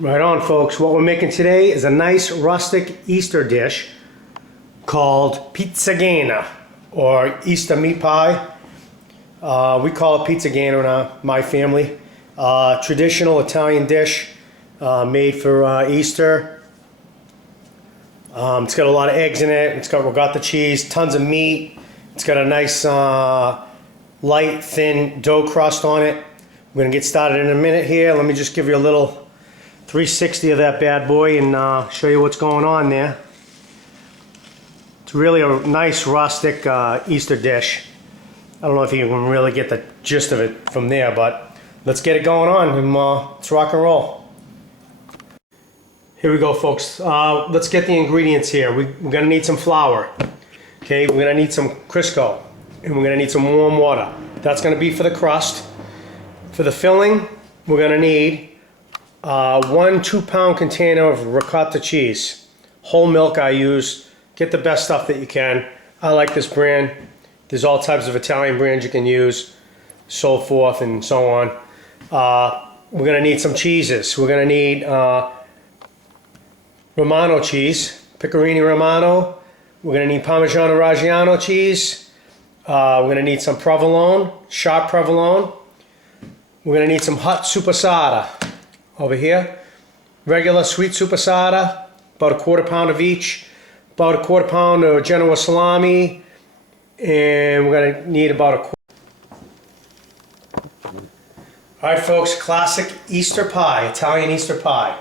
Right on, folks. What we're making today is a nice rustic Easter dish called Pizzagaina, or Easter meat pie. We call it Pizzagaina in my family. Traditional Italian dish made for Easter. It's got a lot of eggs in it. It's got ricotta cheese, tons of meat. It's got a nice light, thin dough crust on it. We're gonna get started in a minute here. Let me just give you a little 360 of that bad boy and show you what's going on there. It's really a nice rustic Easter dish. I don't know if you can really get the gist of it from there, but let's get it going on and let's rock and roll. Here we go, folks. Let's get the ingredients here. We're gonna need some flour. Okay, we're gonna need some Crisco, and we're gonna need some warm water. That's gonna be for the crust. For the filling, we're gonna need 1 2-pound container of ricotta cheese. Whole milk I use. Get the best stuff that you can. I like this brand. There's all types of Italian brands you can use, so forth and so on. We're gonna need some cheeses. We're gonna need Romano cheese, Pecorino Romano. We're gonna need Parmigiano Reggiano cheese. We're gonna need some provolone, sharp provolone. We're gonna need some hot supersada over here. Regular sweet supersada, about 1/4 pound of each. About 1/4 pound of Genoa salami. And we're gonna need about a quarter. All right, folks, classic Easter pie, Italian Easter pie.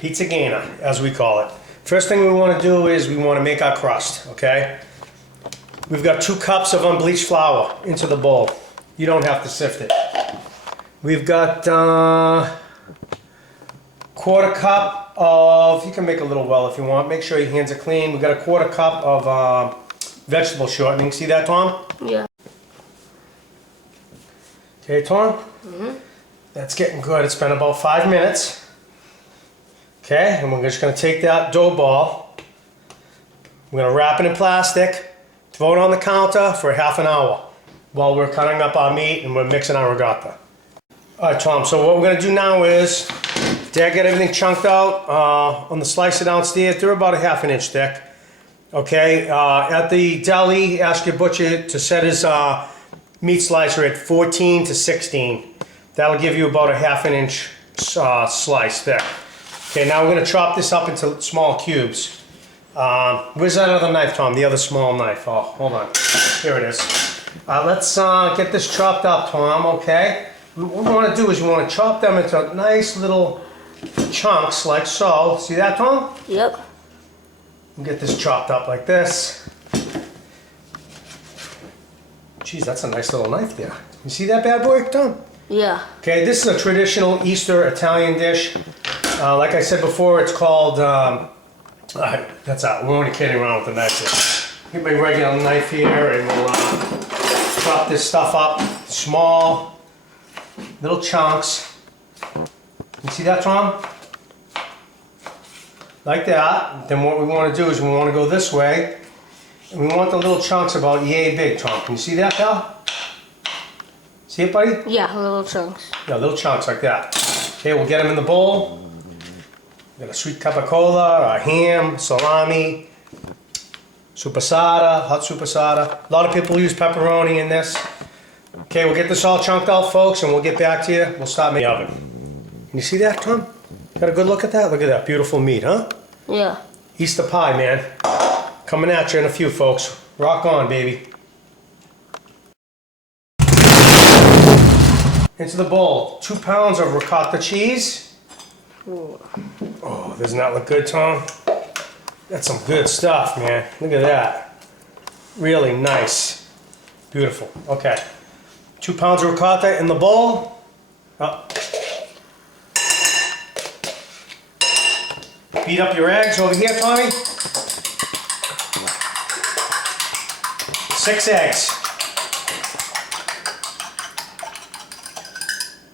Pizzagaina, as we call it. First thing we wanna do is we wanna make our crust, okay? We've got 2 cups of unbleached flour into the bowl. You don't have to sift it. We've got 1/4 cup of, you can make a little well if you want, make sure your hands are clean. We've got a 1/4 cup of vegetable shortening. See that, Tom? Yeah. Okay, Tom? Mm-hmm. That's getting good. It's been about 5 minutes. Okay, and we're just gonna take that dough ball. We're gonna wrap it in plastic, throw it on the counter for half an hour while we're cutting up our meat and we're mixing our ricotta. All right, Tom, so what we're gonna do now is, Dad got everything chunked out on the slicer downstairs. They're about a 1/2 inch thick. Okay, at the deli, ask your butcher to set his meat slicer at 14 to 16. That'll give you about a 1/2 inch slice thick. Okay, now we're gonna chop this up into small cubes. Where's that other knife, Tom? The other small knife. Oh, hold on. Here it is. Let's get this chopped up, Tom, okay? What we wanna do is we wanna chop them into nice little chunks like so. See that, Tom? Yep. We'll get this chopped up like this. Geez, that's a nice little knife there. You see that bad boy, Tom? Yeah. Okay, this is a traditional Easter Italian dish. Like I said before, it's called, that's out, we're only kidding around with the knife here. Get my regular knife here and we'll chop this stuff up, small, little chunks. You see that, Tom? Like that. Then what we want to do is we want to go this way. And we want the little chunks about yay big, Tom. Can you see that, pal? See it, buddy? Yeah, little chunks. Yeah, little chunks like that. Okay, we'll get them in the bowl. We got a sweet cup of cola, a ham, salami, supersada, hot supersada. A lot of people use pepperoni in this. Okay, we'll get this all chunked out, folks, and we'll get back to you. We'll start making the oven. Can you see that, Tom? Got a good look at that? Look at that beautiful meat, huh? Yeah. Easter pie, man. Coming at you in a few, folks. Rock on, baby. Into the bowl, 2 pounds of ricotta cheese. Ooh. Oh, doesn't that look good, Tom? That's some good stuff, man. Look at that. Really nice. Beautiful. Okay. 2 pounds of ricotta in the bowl. Oh. Beat up your eggs over here, Tommy. 6 eggs.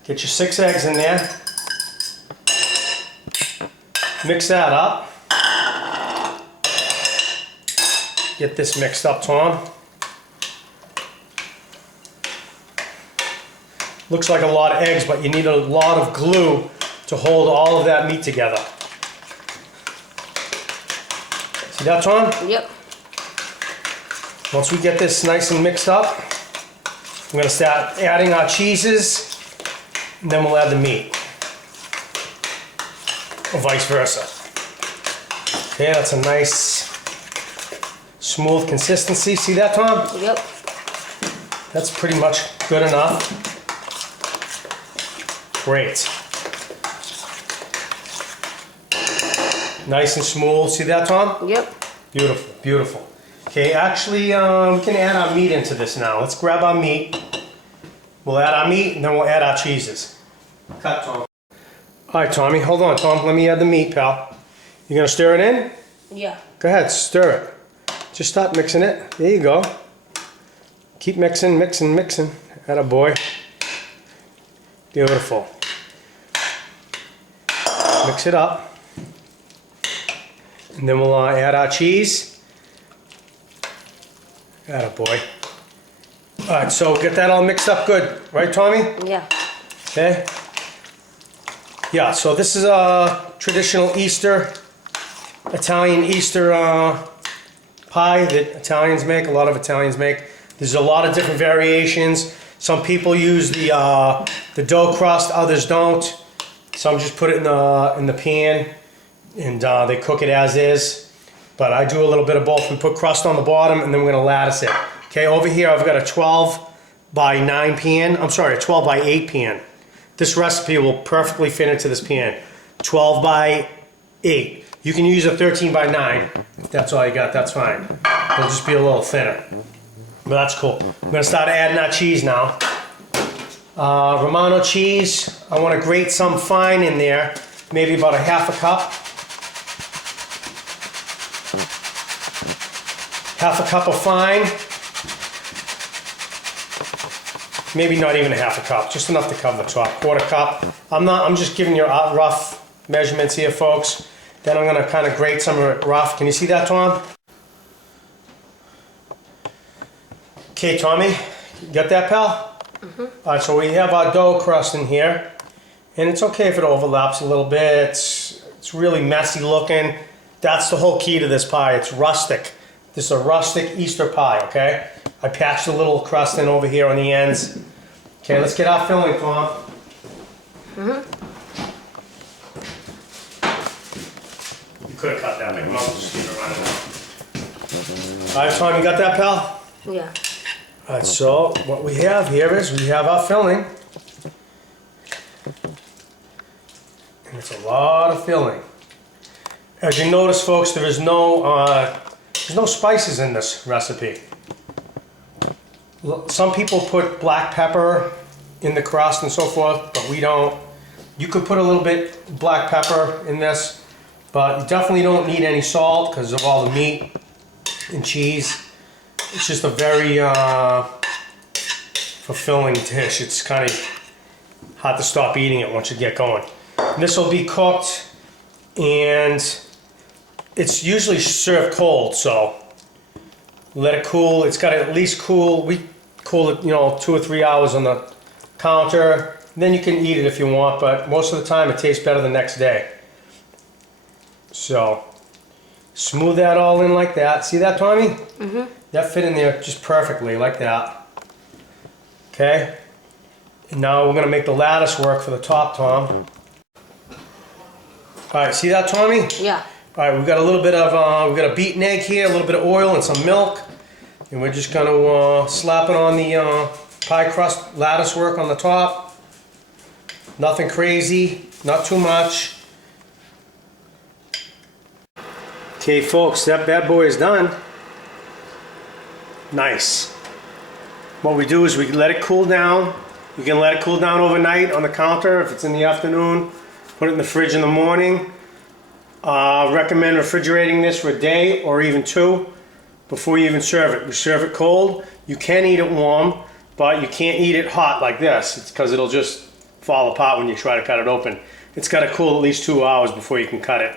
Get your 6 eggs in there. Mix that up. Get this mixed up, Tom. Looks like a lot of eggs, but you need a lot of glue to hold all of that meat together. See that, Tom? Yep. Once we get this nice and mixed up, we're gonna start adding our cheeses, and then we'll add the meat. Or vice versa. Okay, that's a nice, smooth consistency. See that, Tom? Yep. That's pretty much good enough. Great. Nice and smooth. See that, Tom? Yep. Beautiful, beautiful. Okay, actually, we can add our meat into this now. Let's grab our meat. We'll add our meat, and then we'll add our cheeses. Cut, Tom. All right, Tommy, hold on, Tom. Let me add the meat, pal. You gonna stir it in? Yeah. Go ahead, stir it. Just start mixing it. There you go. Keep mixing, mixing, mixing. Atta boy. Beautiful. Mix it up. And then we'll add our cheese. Atta boy. All right, so get that all mixed up good. Right, Tommy? Yeah. Okay. Yeah, so this is a traditional Easter, Italian Easter pie that Italians make, a lot of Italians make. There's a lot of different variations. Some people use the dough crust, others don't. Some just put it in the pan and they cook it as is. But I do a little bit of both. We put crust on the bottom and then we're gonna lattice it. Okay, over here I've got a 12 by 9 pan. I'm sorry, a 12 by 8 pan. This recipe will perfectly fit into this pan. 12 by 8. You can use a 13 by 9. If that's all you got, that's fine. It'll just be a little thinner. But that's cool. I'm gonna start adding our cheese now. Romano cheese, I wanna grate some fine in there. Maybe about a half a cup. Half a cup of fine. Maybe not even a half a cup, just enough to cover the top. Quarter cup. I'm just giving you rough measurements here, folks. Then I'm gonna kind of grate some of it rough. Can you see that, Tom? Okay, Tommy, you got that, pal? Mm-hmm. All right, so we have our dough crust in here. And it's okay if it overlaps a little bit. It's really messy looking. That's the whole key to this pie. It's rustic. This is a rustic Easter pie, okay? I patched a little crust in over here on the ends. Okay, let's get our filling, Tom. Mm-hmm. You could have cut that, but Mom just keep it running now. All right, Tom, you got that, pal? Yeah. All right, so what we have here is we have our filling. And it's a lot of filling. As you notice, folks, there's no spices in this recipe. Some people put black pepper in the crust and so forth, but we don't. You could put a little bit black pepper in this, but you definitely don't need any salt because of all the meat and cheese. It's just a very fulfilling dish. It's kind of hard to stop eating it once you get going. And this will be cooked, and it's usually served cold, so let it cool. It's got to at least cool. We cool it, 2 or 3 hours on the counter. Then you can eat it if you want, but most of the time it tastes better the next day. So smooth that all in like that. See that, Tommy? Mm-hmm. That fit in there just perfectly like that. Okay. And now we're gonna make the lattice work for the top, Tom. All right, see that, Tommy? Yeah. All right, we've got a little bit of, we've got a beaten egg here, a little bit of oil and some milk. And we're just gonna slap it on the pie crust lattice work on the top. Nothing crazy, not too much. Okay, folks, that bad boy is done. Nice. What we do is we let it cool down. You can let it cool down overnight on the counter if it's in the afternoon. Put it in the fridge in the morning. Recommend refrigerating this for a day or even 2 before you even serve it. We serve it cold. You can eat it warm, but you can't eat it hot like this. It's because it'll just fall apart when you try to cut it open. It's got to cool at least 2 hours before you can cut it.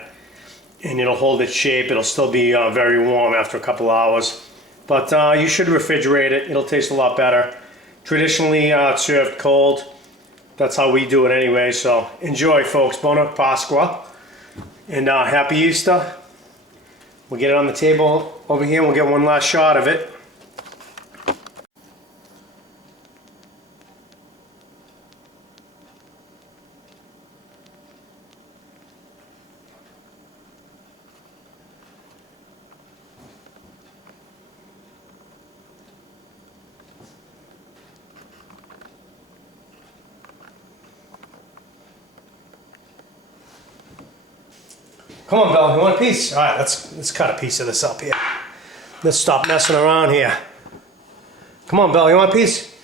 And it'll hold its shape. It'll still be very warm after a couple hours. But you should refrigerate it. It'll taste a lot better. Traditionally, it's served cold. That's how we do it anyway. So enjoy, folks. Buona Pasqua. And happy Easter. We'll get it on the table over here and we'll get one last shot of it. Come on, Belle, you want a piece? All right, let's cut a piece of this up here. Let's stop messing around here. Come on, Belle, you want a piece?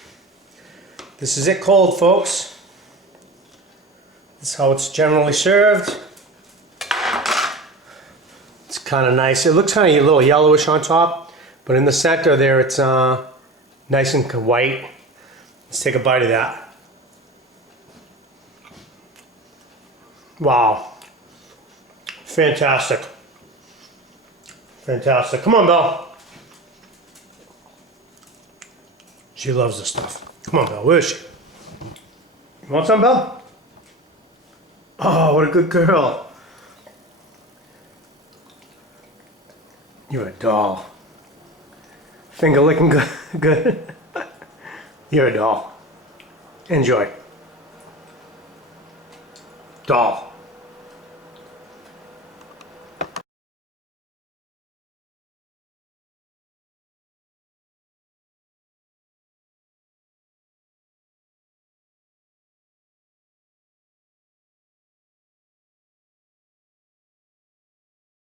This is it cold, folks. This is how it's generally served. It's kind of nice. It looks kind of a little yellowish on top, but in the center there it's nice and white. Let's take a bite of that. Wow. Fantastic. Fantastic. Come on, Belle. She loves this stuff. Come on, Belle. Where is she? You want some, Belle? Oh, what a good girl. You're a doll. Finger licking good. Good. You're a doll. Enjoy. Doll.